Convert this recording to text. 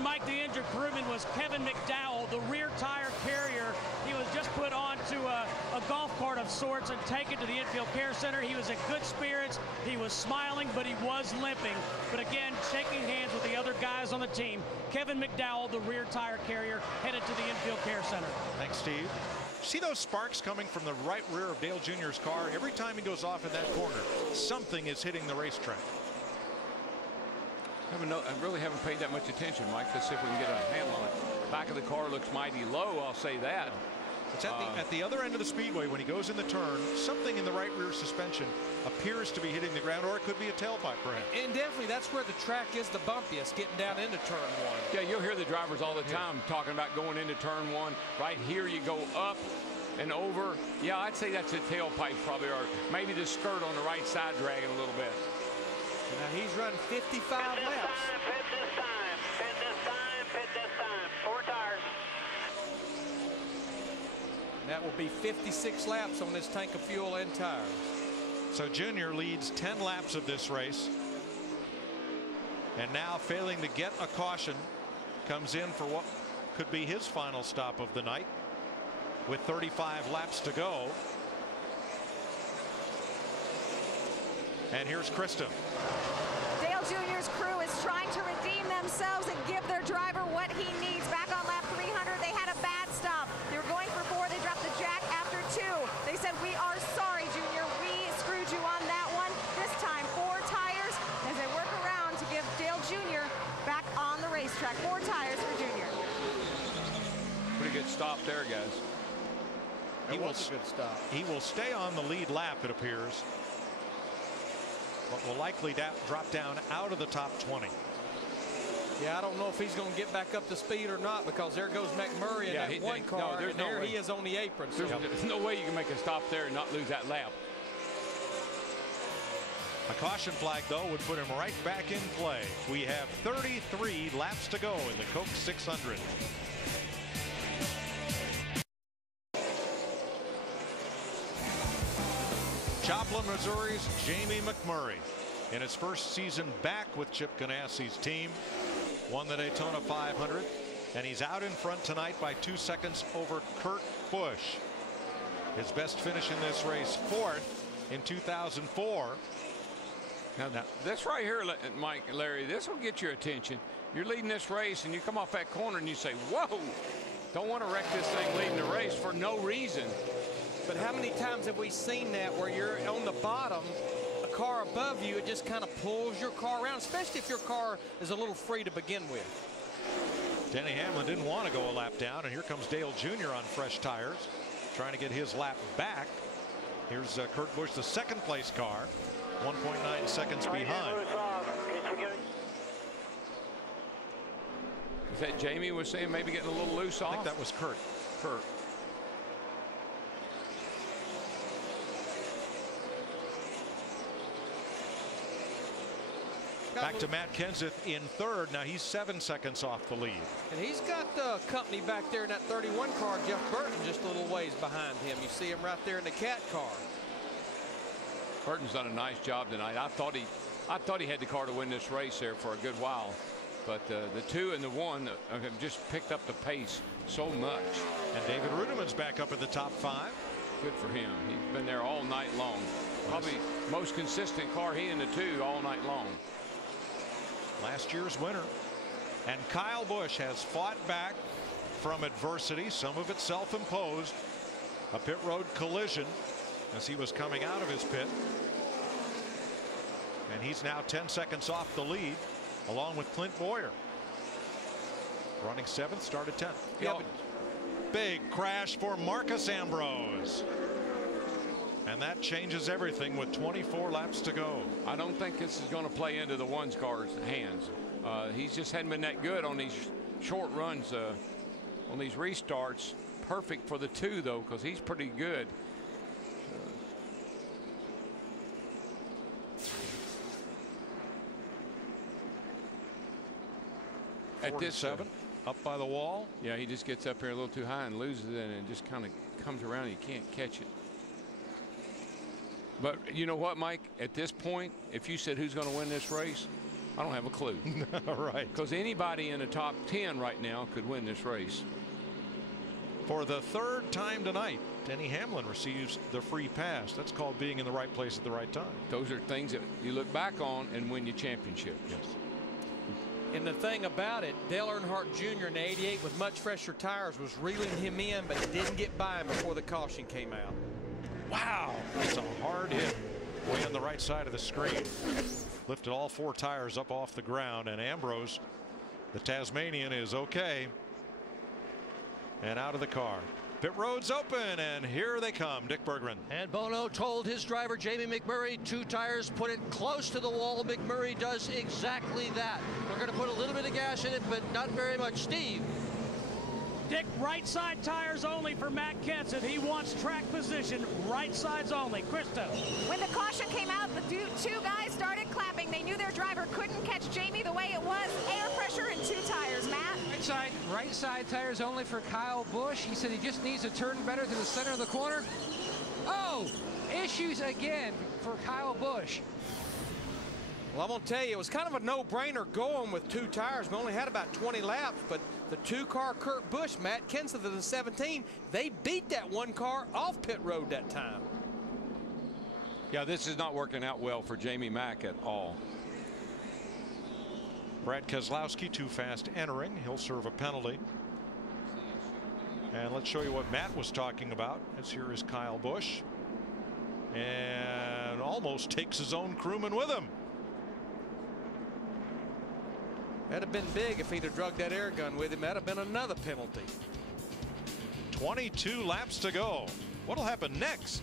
And Mike, the injured crewman was Kevin McDowell, the rear tire carrier. He was just put onto a golf cart of sorts and taken to the infield care center. He was in good spirits. He was smiling, but he was limping. But again, shaking hands with the other guys on the team. Kevin McDowell, the rear tire carrier, headed to the infield care center. Thanks, Steve. See those sparks coming from the right rear of Dale Jr.'s car? Every time he goes off in that corner, something is hitting the racetrack. I really haven't paid that much attention, Mike. Let's see if we can get a handle on it. Back of the car looks mighty low, I'll say that. It's at the other end of the speedway when he goes in the turn. Something in the right rear suspension appears to be hitting the ground, or it could be a tailpipe perhaps. And definitely that's where the track is the bumpiest, getting down into turn one. Yeah, you'll hear the drivers all the time talking about going into turn one. Right here you go up and over. Yeah, I'd say that's a tailpipe probably, or maybe the skirt on the right side dragging a little bit. Now he's running 55 laps. Pit this time. 4 tires. That will be 56 laps on this tank of fuel and tires. So Junior leads 10 laps of this race. And now, failing to get a caution, comes in for what could be his final stop of the night with 35 laps to go. And here's Krista. Dale Jr.'s crew is trying to redeem themselves and give their driver what he needs. Back on lap 300, they had a bad stop. They were going for 4. They dropped the jack after 2. They said, "We are sorry, Junior. We screwed you on that one." This time, 4 tires as they work around to give Dale Jr. back on the racetrack. 4 tires for Junior. Pretty good stop there, guys. That was a good stop. He will stay on the lead lap, it appears, but will likely drop down out of the top 20. Yeah, I don't know if he's going to get back up to speed or not, because there goes McMurray in that one car, and there he is on the apron. So There's no way you can make a stop there and not lose that lap. A caution flag, though, would put him right back in play. We have 33 laps to go in the Coke 600. Joplin, Missouri's Jamie McMurray, in his first season back with Chip Ganassi's team, won the Daytona 500, and he's out in front tonight by 2 seconds over Kurt Busch. His best finish in this race, 4th in 2004. Now this right here, Mike, Larry, this will get your attention. You're leading this race and you come off that corner and you say, whoa, don't want to wreck this thing leading the race for no reason. But how many times have we seen that where you're on the bottom, a car above you, it just kind of pulls your car around, especially if your car is a little free to begin with. Denny Hamlin didn't want to go a lap down, and here comes Dale Jr. on fresh tires, trying to get his lap back. Here's Kurt Busch, the second place car, 1.9 seconds behind. Is that Jamie was saying maybe getting a little loose off? I think that was Kurt. Back to Matt Kenseth in 3rd. Now he's 7 seconds off the lead. And he's got company back there in that 31 car, Jeff Burton, just a little ways behind him. You see him right there in the cat car. Burton's done a nice job tonight. I thought he had the car to win this race there for a good while. But the 2 and the 1 have just picked up the pace so much. And David Rudiman's back up in the top 5. Good for him. He's been there all night long. Probably most consistent car, he and the 2 all night long. Last year's winner. And Kyle Busch has fought back from adversity, some of it self-imposed. A pit road collision as he was coming out of his pit. And he's now 10 seconds off the lead, along with Clint Boyer. Running 7th, started 10th. Yeah, big crash for Marcus Ambrose. And that changes everything with 24 laps to go. I don't think this is going to play into the 1's car's hands. He's just hadn't been that good on these short runs, on these restarts. Perfect for the 2, though, because he's pretty good. At this 7, up by the wall. Yeah, he just gets up here a little too high and loses it, and it just kind of comes around and you can't catch it. But you know what, Mike? At this point, if you said who's going to win this race, I don't have a clue. Right. Because anybody in the top 10 right now could win this race. For the third time tonight, Denny Hamlin receives the free pass. That's called being in the right place at the right time. Those are things that you look back on and win your championship. Yes. And the thing about it, Dale Earnhardt Jr. in the 88 with much fresher tires was reeling him in, but he didn't get by him before the caution came out. Wow, that's a hard hit way on the right side of the screen. Lifted all 4 tires up off the ground, and Ambrose, the Tasmanian, is okay. And out of the car. Pit road's open, and here they come. Dick Bergman. And Bono told his driver, Jamie McMurray, 2 tires, put it close to the wall. McMurray does exactly that. We're going to put a little bit of gas in it, but not very much. Steve. Dick, right side tires only for Matt Kenseth. He wants track position, right sides only. Krista. When the caution came out, the 2 guys started clapping. They knew their driver couldn't catch Jamie the way it was. Air pressure in 2 tires, Matt. Right side tires only for Kyle Busch. He said he just needs to turn better to the center of the corner. Oh, issues again for Kyle Busch. Well, I'm going to tell you, it was kind of a no-brainer going with 2 tires. We only had about 20 laps, but the 2-car Kurt Busch, Matt Kenseth of the 17, they beat that 1 car off pit road that time. Yeah, this is not working out well for Jamie Mack at all. Brad Keselowski too fast entering. He'll serve a penalty. And let's show you what Matt was talking about. As here is Kyle Busch. And almost takes his own crewman with him. That'd have been big if he'd have drugged that air gun with him. That'd have been another penalty. 22 laps to go. What'll happen next?